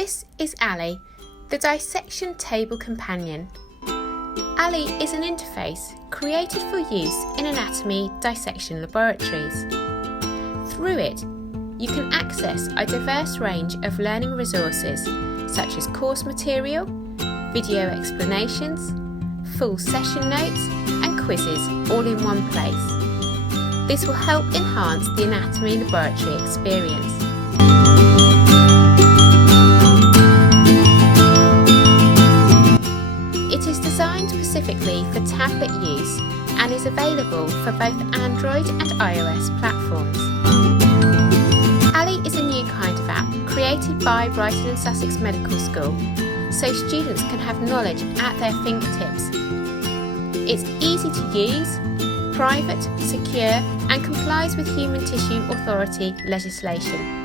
This is Ali, the dissection table companion. Ali is an interface created for use in anatomy dissection laboratories. Through it, you can access a diverse range of learning resources such as course material, video explanations, full session notes and quizzes all in one place. This will help enhance the anatomy laboratory experience. It is designed specifically for tablet use and is available for both Android and iOS platforms. Ali is a new kind of app created by Brighton and Sussex Medical School, so students can have knowledge at their fingertips. It's easy to use, private, secure and complies with Human Tissue Authority legislation.